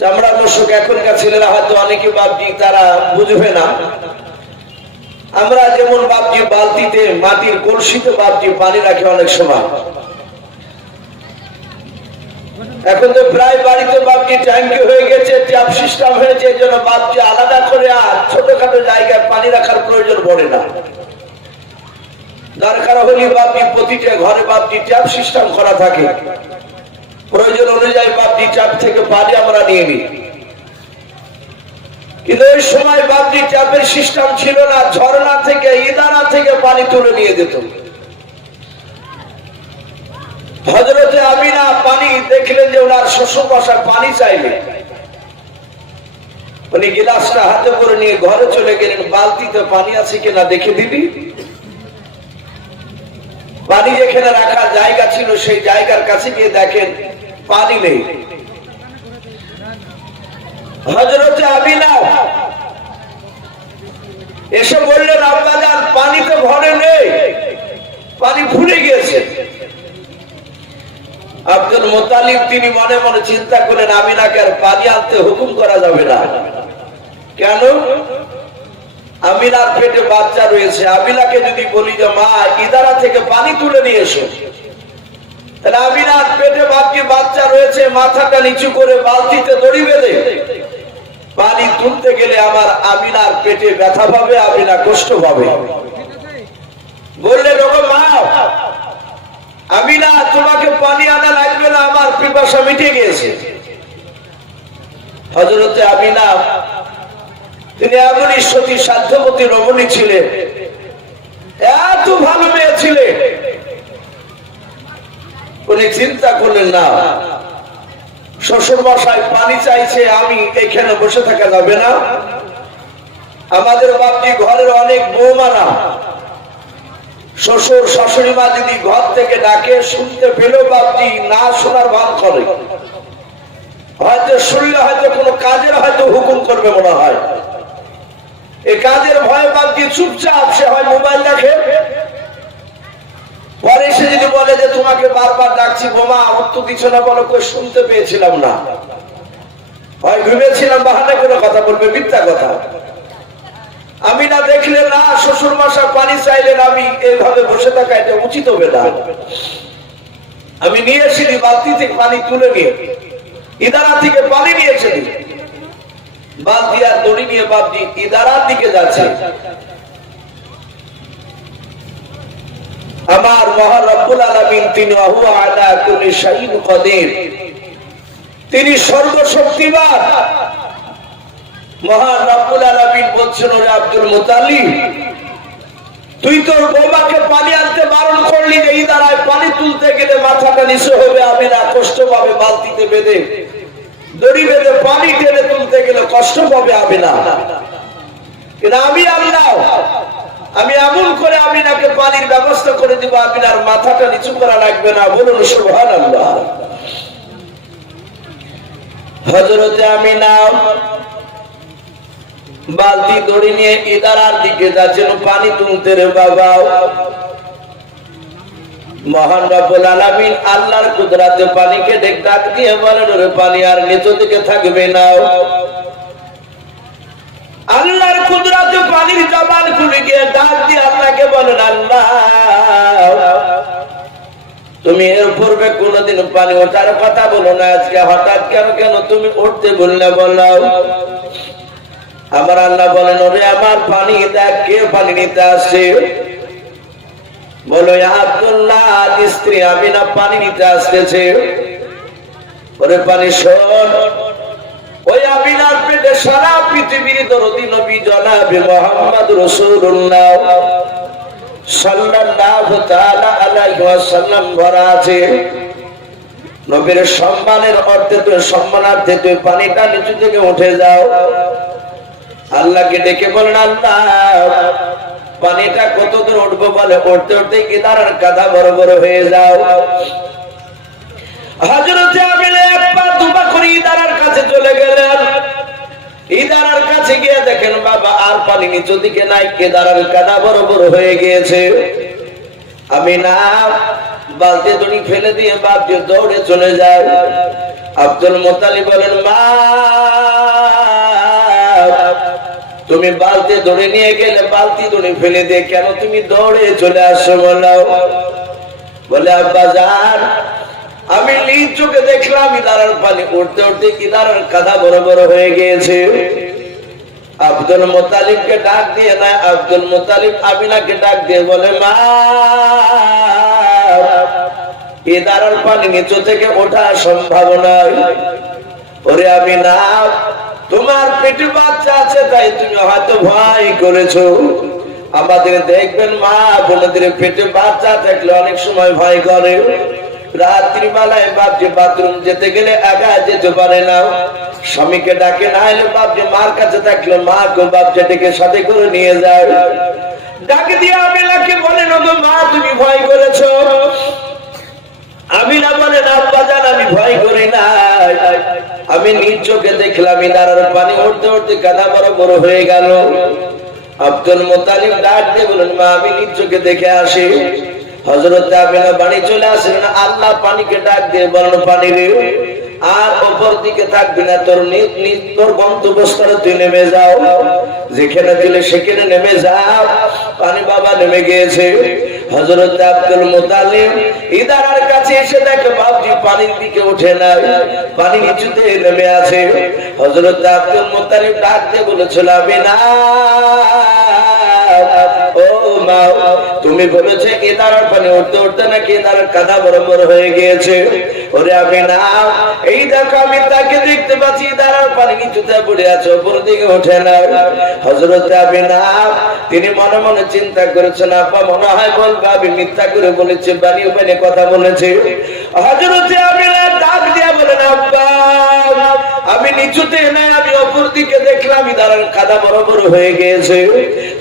চামড়া দর্শক এখনকার ছেলেরা হয়তো অনেকে বাপজি তারা বুঝবে না। আমরা যেমন বাপজি বালতিতে মাটির কলসিতে বাপজি পানি রাখি অনেক সময়। এখন তো প্রায় বাড়িতে বাপজি ট্যাঙ্কি হয়ে গেছে, ট্যাপ সিস্টেম হয়েছে, এই জন্য বাপজি আলাদা করে আর ছোটখাটো জায়গায় পানি রাখার প্রয়োজন পড়ে না। দরকার হলে বাপজি প্রতিটা ঘরে বাপজি ট্যাপ সিস্টেম করা থাকে। প্রয়োজন অনুযায়ী বাপজি ট্যাপ থেকে পানি আমরা নিয়ে নিই। কিন্তু ওই সময় বাপজি ট্যাপের সিস্টেম ছিল না, ঝর্ণা থেকে, ইদারা থেকে পানি তুলে নিয়ে যেত। হজরতে আমিনা পানি দেখলেন যে ওনার শ্বশুর বাসার পানি চাইলে। উনি গিলাসটা হাতে করে নিয়ে ঘরে চলে গেলেন, বালতিতে পানি আছে কিনা দেখে দিবি? পানি যেখানে রাখার জায়গা ছিল, সেই জায়গার কাছে গিয়ে দেখেন পানি নেই। হজরতে আমিনা এসে বললেন আব্বাজান পানি তো ঘরে নেই, পানি ভুলে গিয়েছে। আব্দুল মোতালিব তিনি মনে মনে চিন্তা করলেন, আমিনাকে আর পানি আনতে হুকুম করা যাবে না। কেন? আমিনার পেটে বাচ্চা রয়েছে। আমিনাকে যদি বলি যে, মা, ইদারা থেকে পানি তুলে নিয়ে এসো। তাহলে আমিনার পেটে বাকি বাচ্চা রয়েছে, মাথাটা নিচু করে বালতিতে দড়ি বেঁধে। পানি তুলতে গেলে আমার আমিনার পেটে ব্যথা পাবে, আমিনা কষ্ট পাবে। বললেন ওগো মা আমি না তোমাকে পানি আনা লাগবে না, আমার পিপাসা মিটে গিয়েছে। হজরতে আমি না তিনি এমনই সতী সাধ্যবতী রমণী ছিলেন। এত ভালো মেয়ে ছিলেন। উনি চিন্তা করলেন, না শ্বশুর মশাই পানি চাইছে, আমি এখানে বসে থাকা যাবে না। আমাদের বাপজি ঘরের অনেক বৌমানা শ্বশুর, শাশুড়ি মা যদি ঘর থেকে ডাকে, শুনতে পেলেও বাপজি না শোনার ভান করে। হয়তো শুনলে হয়তো কোনো কাজের হয়তো হুকুম করবে মনে হয়। কাজের ভয়ে বাপজি চুপচাপ? সে হয় মোবাইল দেখে। পরে সে যদি বলে যে তোমাকে বারবার ডাকছি, বোমা, উত্তর দিচ্ছ না বলো, কই শুনতে পেয়েছিলাম না। হয় ঘুমিয়েছিলাম বাহানা করে কথা বলবে, মিথ্যা কথা। আমি না দেখলে না শ্বশুর মশা পানি চাইলেন আমি এইভাবে বসে থাকা এটা উচিত হবে না। আমি নিয়ে এসেছি বালতি থেকে পানি তুলে নিয়ে। ইদারা থেকে পানি নিয়ে এসেছি। বালতি আর দড়ি নিয়ে বালতি ইদারার দিকে যাচ্ছে। আমার মহারব্বুল আলামিন, তিনি কাদির। তিনি সর্বশক্তিমান মহান রব্বুল আলামিন বলছেন, ওরে আব্দুল মুতালিব তুই তোর বৌমাকে পানি আনতে বারণ করলি এই দ্বারায় পানি তুলতে গেলে মাথাটা নিচে হবে, আমি না কষ্ট পাবে বালতিতে বেঁধে দড়ি বেঁধে পানি টেনে তুলতে গেলে কষ্ট পাবে আমি না কিন্তু আমি আল্লাহ, আমি এমন করে আমিনাকে পানির ব্যবস্থা করে দিব, আমিনার মাথাটা নিচু করা লাগবে না, বলুন সুবহান আল্লাহ হজরতে আমিনা বালতি দড়ি নিয়ে ইদারার দিকে যাচ্ছেন পানি তুলতে রে বাবা। মহান রব্বুল আলামিন আল্লাহর কুদরাতে পানিকে ডেক ডাক দিয়ে বলেন রে পানি আর নিচু দিকে থাকবে না। আল্লাহর কুদরাতে পানির জবান খুলে গিয়ে ডাক দিয়ে আল্লাহকে বলেন, আল্লাহ, তুমি এর পূর্বে কোনোদিন পানি ওঠার কথা বলো না, আজকে হঠাৎ কেন কেন তুমি উঠতে বললে বললাম আমার আল্লাহ বলেন, ওরে আমার পানি দেখ, কে পানি নিতে আসছে বলো আব্দুল্লাহ স্ত্রী আমি না পানি নিতে আসতেছে। ওরে পানি শোন। সম্মানের অর্থে তুই, সম্মানার্থে তুই পানিটা নিচু থেকে উঠে যাও। আল্লাহকে ডেকে বলেন আল্লাহ পানিটা কত দূর উঠবো বলে? উঠতে উঠতে কেদারার কাদা বড় বড় হয়ে যাও। হজরতে এক পা দুপা করে ইদারার কাছে চলে গেলেন। ইদারার কাছে গিয়ে দেখেন, বাবা, আর পানি নিচু দিকে নাই, কেদারার কাদা বড় বড় হয়ে গিয়েছে। আমি না, বালতি দড়ি ফেলে দিয়ে বাপ দৌড়ে চলে যায়। আব্দুল মোতালি বলেন, মা তুমি বালতি ধরে নিয়ে গেলে বালতি ধরে ফেলে দিয়ে কেন তুমি দৌড়ে চলে আসো বলো? বলে যান আমি নিজ চোখে দেখলাম ইদারার পানি উঠতে উঠতে ইদারার কাদা বড় বড় হয়ে গিয়েছে। আব্দুল মোতালিবকে ডাক দিয়ে না, আব্দুল মোতালিব আমিনাকে ডাক দিয়ে বলে, মা, ইদারার পানি নিচু থেকে ওঠা সম্ভাবনা ওরে আমি না তোমার পেটে বাচ্চা আছে, তাই তুমি হয়তো ভয় করেছ। আমাদের দেখবেন মা, বোনদের পেটে বাচ্চা থাকলে অনেক সময় ভয় করে। রাত্রি বাপজি বাথরুম যেতে গেলে একা যেতে পারে না। স্বামীকে ডাকে, না মার কাছে ডেকে সাথে করে নিয়ে যায়। ডাকে দিয়ে বলেন মা, তুমি ভয় করেছ? আমি না বলেন আব্বা জান, আমি ভয় করি না। আমি নিজ চোখে দেখলাম ইনার পানি উঠতে উঠতে কাদা বড় বড় হয়ে গেল। আব্দুল মোতালিব ডাক দিয়ে বলেন মা, আমি নিজ চোখে দেখে আসি। হজরত আমিনা বাড়ি চলে আসলেন, আল্লাহ পানিকে ডাক দিয়ে বলেন পানি রে, আর অপর দিকে থাকবি না, তোর তোর গন্তব্যস্থলে তুই নেমে যাও। যেখানে দিলে সেখানে নেমে যাও পানি বাবা নেমে গিয়েছে। হজরত আব্দুল মোতালিম ইদারার কাছে এসে দেখে বাবজি পানির দিকে ওঠে না পানি নিচুতে নেমে আছে। হজরত আব্দুল মোতালিম ডাকতে বলেছিল আমি না ও মা তুমি বলেছে কেদারার পানি উঠতে উঠতে না কেদারার কাদা বড় হয়ে গিয়েছে? ওরে আমি না এই দেখো, আমি তাকে দেখতে পাচ্ছি দাঁড়ার পানি নিচুতে পড়ে আছে, ওপর দিকে ওঠে না হজরত আমি না তিনি মনে মনে চিন্তা করেছেন, আপা, মনে হয় বলবে, আমি মিথ্যা করে বলেছি বানিয়ে বানিয়ে কথা বলেছে। হজরতে আমি না আমি নিচুতে না আমি অপর দিকে দেখলাম দাঁড়ার কাদা বড় হয়ে গিয়েছে।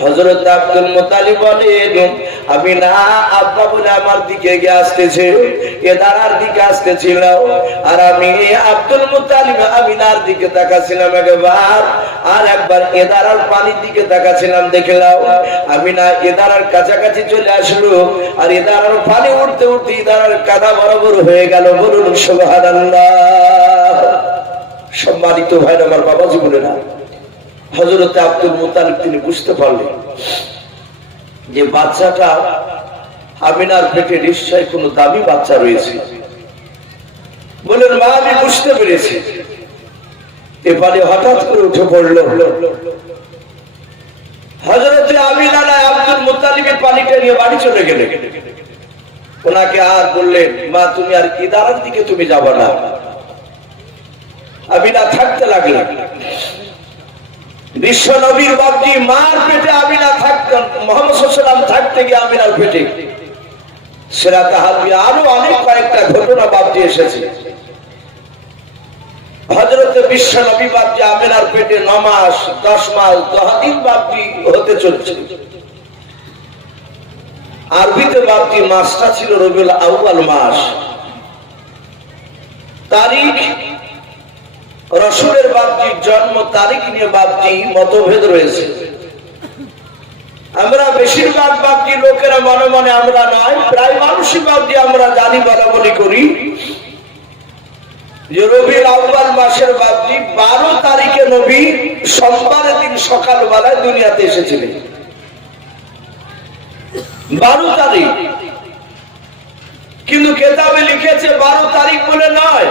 হজরত আব্দুল মোতালি বলেন, আমি না, আব্বা বলে আমার দিকে গিয়ে আসতেছে, এ দাঁড়ার দিকে আসতেছিল আর আমি আব্দুল মুতালিম আমিনার দিকে তাকাছিলাম একবার, আর একবার এ দাঁড়ার পানির দিকে তাকাছিলাম, দেখলাম আমি না এ দাঁড়ার কাছাকাছি চলে আসলো, আর এ দাঁড়ার পানি উঠতে উঠতে এ দাঁড়ার কাদা বড় হয়ে গেল। বলুন, সুবহানাল্লাহ। সম্মানিত ভাই আমার বাবা জীবনেরা হজরতে আব্দুল মুতালিব তিনি বুঝতে পারলেন যে বাচ্চাটা আমিনার পেটে নিশ্চয় কোনো দামি বাচ্চা রয়েছে। বলেন মা, আমি বুঝতে পেরেছি। এবারে হঠাৎ করে উঠে পড়ল। হজরতে আমিনা না আব্দুল মুতালিবের পানিটা নিয়ে বাড়ি চলে গেলে ওনাকে আর বললেন, মা, তুমি আর কি ইদারার দিকে তুমি যাবা না। আমিনা থাকতে লাগলেন বিশ্ব নবীর বাপজি মার পেটে আমিনা থাকতেন মোহাম্মদ থাকতে গিয়ে আমিনার পেটে। সেরাতে হালবি আরও অনেক কয়েকটা ঘটনা বাপজি এসেছে। হজরত বিশ্ব নবী বাপজি আমিনার পেটে ন মাস, দশ মাস, দশ দিন বাপজি হতে চলছে আরবিতে বাপজি মাসটা ছিল রবিউল আউয়াল মাস। তারিখ রসুলের বাপজির জন্ম তারিখ নিয়ে বাপজি মতভেদ রয়েছে। আমরা বেশিরভাগ বাপজি লোকেরা মনে মনে আমরা নয়, প্রায় মানুষই বাপজি আমরা জানি, বলা বলি করি। যে রবির আউ্বাল মাসের বাপজি বারো তারিখে নবী সোমবারের দিন সকালবেলায় দুনিয়াতে এসেছিলেন। বারো তারিখ। কিন্তু কেতাবে লিখেছে বারো তারিখ বলে নয়।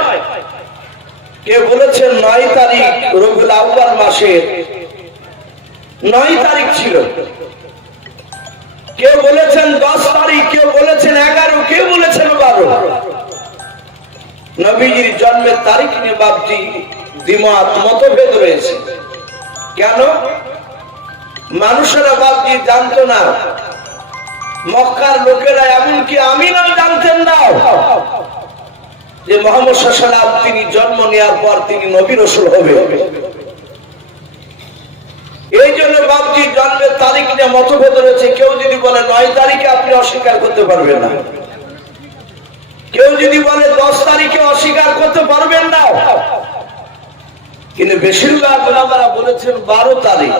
কে বলেছেন, নয় তারিখ রবিউল আউ্বাল মাসের। নয় তারিখ ছিল। কেউ বলেছেন দশ তারিখ, কেউ বলেছেন এগারো, কেউ বলেছেন বারো। নবীজির জন্মের তারিখ নিয়ে বাপজি দ্বিমত, মতভেদ রয়েছে। কেন? মানুষেরা বাপজি জানতো না। মক্কার লোকেরা এমনকি আমিনাও জানতেন না। যে মোহাম্মদ সাল্লাম তিনি জন্ম নেওয়ার পর তিনি নবী রসুল হবে। এই জন্য বাবজি জন্মের তারিখ নিয়ে মতভেদ রয়েছে। কেউ যদি বলে নয় তারিখে আপনি অস্বীকার করতে পারবেন না। কেউ যদি বলে দশ তারিখে অস্বীকার করতে পারবেন না। কিন্তু বেশিরভাগ ওলামারা বলেছেন বারো তারিখ।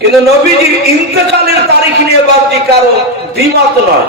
কিন্তু নবীজির ইন্তকালের তারিখ নিয়ে বাবজি কারও দ্বিমত নয়।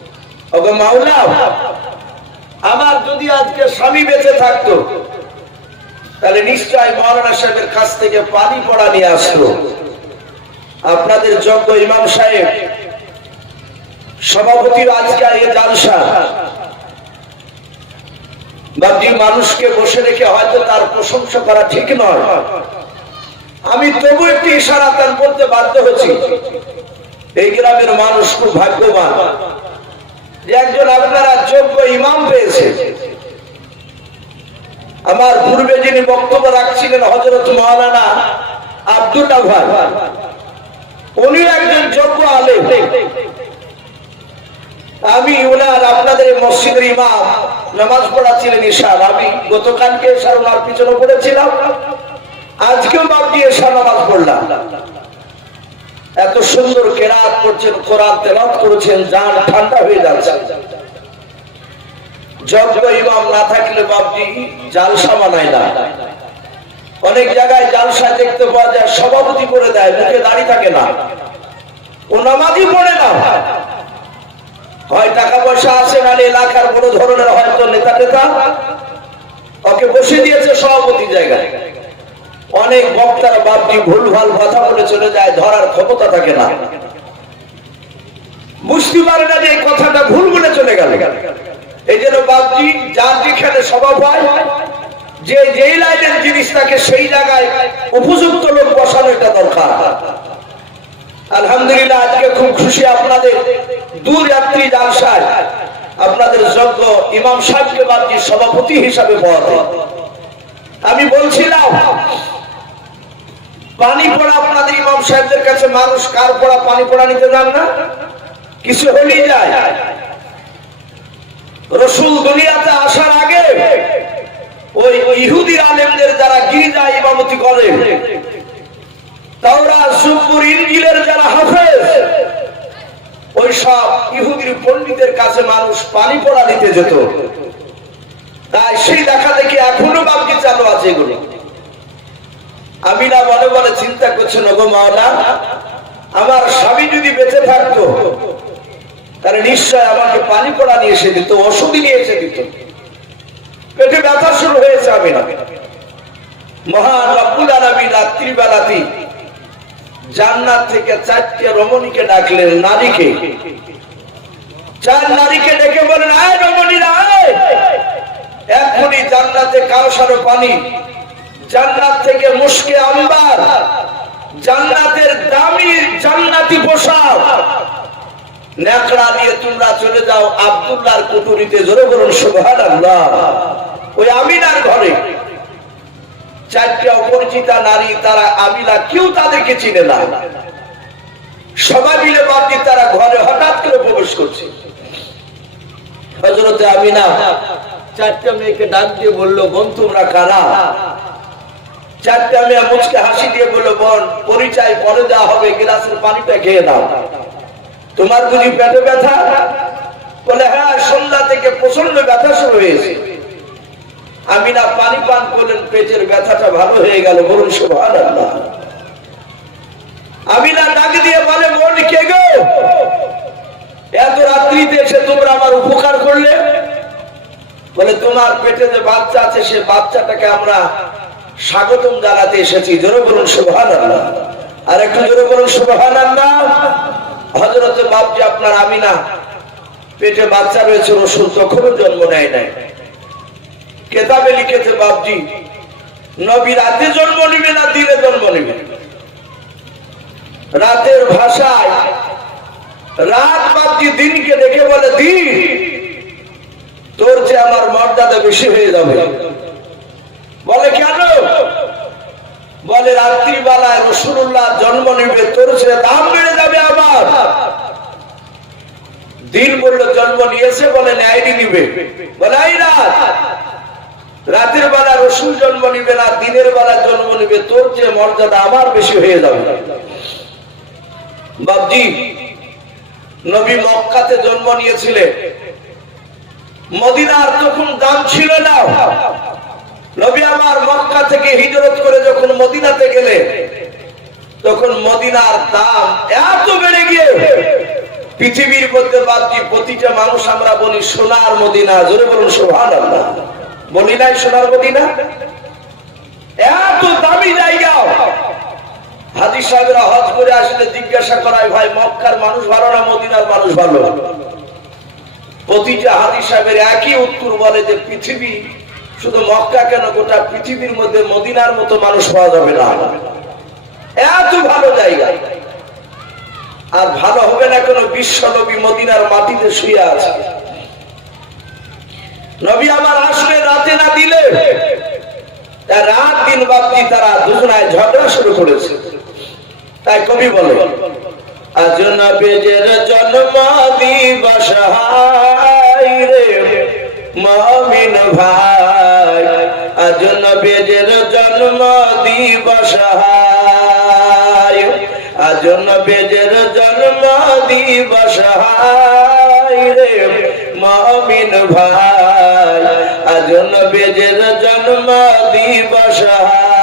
ওকে মাওলা, আমার যদি আজকে স্বামী বেঁচে থাকতো, তাহলে নিশ্চয় মৌলানা সাহেবের কাছ থেকে পানি পড়া নিয়ে আসলো আপনাদের যোগ্য ইমাম সাহেব, সভাপতির আজকে এ জালসা। বাকি মানুষকে বসে রেখে হয়তো তার প্রশংসা করা ঠিক নয়। আমি তবু একটি ইশারা তার করতে বাধ্য হচ্ছি। এই গ্রামের মানুষ খুব ভাগ্যবান। একজন আপনারা যোগ্য ইমাম পেয়েছে। আমার পূর্বে যিনি বক্তব্য রাখছিলেন হজরত মহারানা আব্দুল্লাহ ভাই উনি একজন যোগ্য আলেম। আমি ওনার আপনাদের মসজিদের ইমাম, নামাজ পড়াচ্ছিলেন ঈশার আমি গতকালকে এসার ওনার পিছনে পড়েছিলাম, আজকেও বাপ দিয়ে এসার নামাজ পড়লাম। এত সুন্দর কেরাত করছেন, কোরআন তেলাত করেছেন, জান ঠান্ডা হয়ে যাচ্ছে। যোগ্য ইমাম না থাকলে বাপজি জালসা না। অনেক জায়গায় জালসা দেখতে পাওয়া যায়, সভাপতি করে দেয়, মুখে দাঁড়িয়ে থাকে না। ও নামাজই পড়ে না। হয় টাকা পয়সা আছে নাহলে এলাকার বড় ধরনের হয়তো নেতা নেতা ওকে বসে দিয়েছে সভাপতি জায়গায়। অনেক বক্তারা বাপজি ভুল ভালো কথা বলে চলে যায়, ধরার ক্ষমতা থাকে না। বুঝতে পারে না যে এই কথাটা ভুল বলে চলে গেল। এই জন্য বাপজি, যার যেখানে স্বভাব হয়, যে যেই লাইনের সেই জায়গায় উপযুক্ত লোক বসানো এটা দরকার। আলহামদুলিল্লাহ, আজকে খুব খুশি আপনাদের। দূর যাত্রী জালসায় আপনাদের যোগ্য ইমাম সাহেবকে বাদজি সভাপতি হিসাবে পাওয়াতে আমি বলছিলাম পানি পড়া আপনাদের ইমাম সাহেবদের কাছে মানুষ কার পড়া পানি পড়া নিতে যান না? কিছু হলেই যায়। রসুল দুনিয়াতে আসার আগে ওই ইহুদি আলেমদের যারা গিরিজা ইমামতি করে, তাওরা সুপুর ইঞ্জিলের যারা হাফেজ, ওই সব ইহুদির পণ্ডিতের কাছে মানুষ পানি পড়া নিতে যেত। তাই সেই দেখা দেখি এখনও বাকি চালু আছে এগুলো। আমি না মনে মনে চিন্তা করছি, নগো মাওলা, আমার স্বামী যদি বেঁচে থাকতো, তাহলে নিশ্চয় আমাকে পানি পড়া নিয়ে এসে দিত ওষুধ নিয়ে এসে দিত। পেটে ব্যথা শুরু হয়েছে আমি না। মহান রব্বুল আলমী রাত্রিবেলাতে থেকে চারটে রমণীকে ডাকলেন, নারীকে। চার নারীকে ডেকে বলেন আয় কাউসারো পানি জান্নাত থেকে মুশকে আম্বার। জান্নাতের দামি জান্নাতি পোশাক। ন্যাকড়া দিয়ে তোমরা চলে যাও আব্দুল্লাহর কুটুরিতে, জোরে বলুন, সুবহানাল্লাহ। ওই আমিনার ঘরে। চারটে অপরিচিতা নারী, তারা আমিনা কেউ তাদেরকে চিনে না। সবাই মিলে বাদ দিয়ে তারা ঘরে হঠাৎ করে প্রবেশ করছে। হজরতে আমিনা চারটে মেয়েকে ডাক দিয়ে বলল, বোন, তোমরা কারা? চারটে মেয়ে মুচকে হাসি দিয়ে বলল, বোন, পরিচয় পরে দেওয়া হবে, গ্লাসের পানিটা খেয়ে নাও। তোমার বুঝি পেটে ব্যথা? বলে হ্যাঁ সন্ধ্যা থেকে প্রচণ্ড ব্যথা শুরু হয়েছে। আমি না পানি পান করলেন, পেটের ব্যথাটা ভালো হয়ে গেল, বলুন সুভান আমি না ডাক দিয়ে বলে মন কে গো? এত রাত্রিতে এসে তোমরা আমার উপকার করলে? বলে, তোমার পেটে যে বাচ্চা আছে, সে বাচ্চাটাকে আমরা স্বাগতম জানাতে এসেছি। জোরে বলুন সুভান আর একটু জোরে বলুন সুভান আল্লাহ হজরত বাপজি আপনার আমি না পেটে বাচ্চা রয়েছে রসুন তখনও জন্ম নেয় নাই। কেতাবে লিখেছে বাপজি, নবী রাতে জন্ম নিবে না দিনে জন্ম নিবে? রাতের ভাষায় রাত বাপজি দিনকে দেখে বলে, দিন, তোর যে আমার মর্যাদা বেশি হয়ে যাবে। বলে কেন বলে, রাত্রিবেলায় রসুল্লাহ জন্ম নিবে, তোর সে দাম বেড়ে যাবে আমার দিন বলল, জন্ম নিয়েছে বলে ন্যায়নি নিবে। বলে রাতের বেলা রসুল জন্ম নিবে না, দিনের বেলা জন্ম নিবে, তোর যে মর্যাদা আমার বেশি হয়ে যাবে। বাবজি নবী মক্কাতে জন্ম নিয়েছিলেন। মদিনার তখন দাম ছিল না। নবী আমার মক্কা থেকে হিজরত করে যখন মদিনাতে গেলে, তখন মদিনার দাম এত বেড়ে গিয়ে, পৃথিবীর মধ্যে বাদটি প্রতিটা মানুষ আমরা বলি সোনার মদিনা। জোরে বলুন সোহান আল্লাহ বলি নাই সোনার মদিনা? এত দামি জায়গা। হাজির সাহেবরা হজ করে আসলে জিজ্ঞাসা করায়, ভাই, মক্কার মানুষ ভালো না মদিনার মানুষ ভালো? প্রতিটা হাদিস সাহেবের একই উত্তর বলে যে, পৃথিবী শুধু মক্কা কেন? গোটা পৃথিবীর মধ্যে মদিনার মতো মানুষ পাওয়া যাবে না। এত ভালো জায়গা। আর ভালো হবে না কেন বিশ্ব নবী মদিনার মাটিতে শুয়ে আছে। নবী আমার আসলে রাতে না দিলে? রাত দিন বাপটি তারা দুজনায় ঝগড়া শুরু করেছে। তাই কবি বলে, আজ নবীজের জন্ম দিবস হায়। রে মমিন ভাই, আজ নবীজের জন্ম দিবস আজ নবীজের জন্ম দিবস রে মমিন ভাই, আজ নবীজের জন্ম দিবস হায়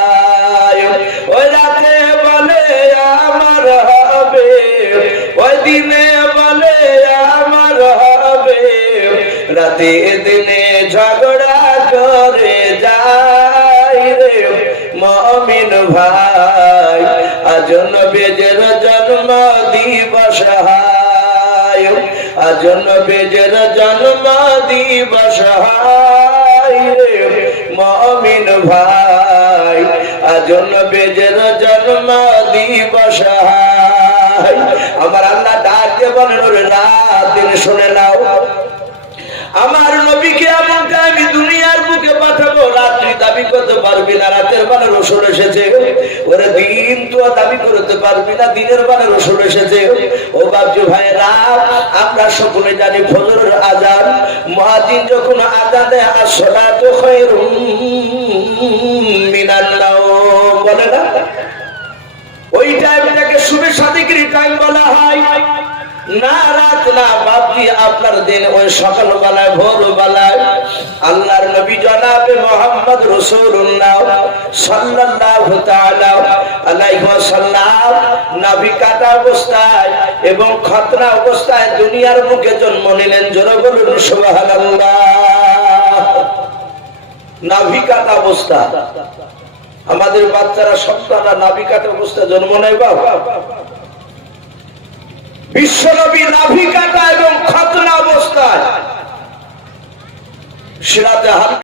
রাতে দিনে ঝগড়া করে যায় রে মমিন ভাই। আজ নবীজের জন্ম দিবস হায়। আজ নবীজের জন্ম দিবস হায় রে মমিন ভাই। আজ নবীজের জন্ম দিবস হায়। আমার আল্লাহ ডাক দিয়ে বলেন রাত দিন শুনে নাও। আমার নবীকে এমনটা আমি দুনিয়ার বুকে পাঠাবো, রাত্রি দাবি করতে পারবি না, রাতের বেলা রসুন এসেছে। ওরে দিন তো দাবি করতে পারবি না, দিনের বেলা রসুন এসেছে। ও বাবজু ভাইরা আমরা সকলে জানি ফজরের আজান মহাদিন যখন আজান দেয় আসলা তো খৈরুম মিনান নাওম, বলে না? ওই টাইমটাকে শুভে সাদিকের টাইম বলা হয়। না রাত, না বাপজি আপনার দিন ওই সকাল বেলায় ভোর বেলায় আল্লাহর নবী জনাবে মোহাম্মদ রসুল্লাহ সাল্লাল্লাহু তাআলা আলাইহি ওয়াসাল্লাম। নাভি কাটা অবস্থায় এবং খতনা অবস্থায় দুনিয়ার মুখে জন্ম নিলেন, জোরে বলুন, সুবহানাল্লাহ। নাভি কাটা অবস্থা। আমাদের বাচ্চারা সন্তানরা নাভি কাটা অবস্থায় জন্ম নেয় বা বিশ্বনবী নাভি কাটা এবং খতনা অবস্থায়। সেরাতে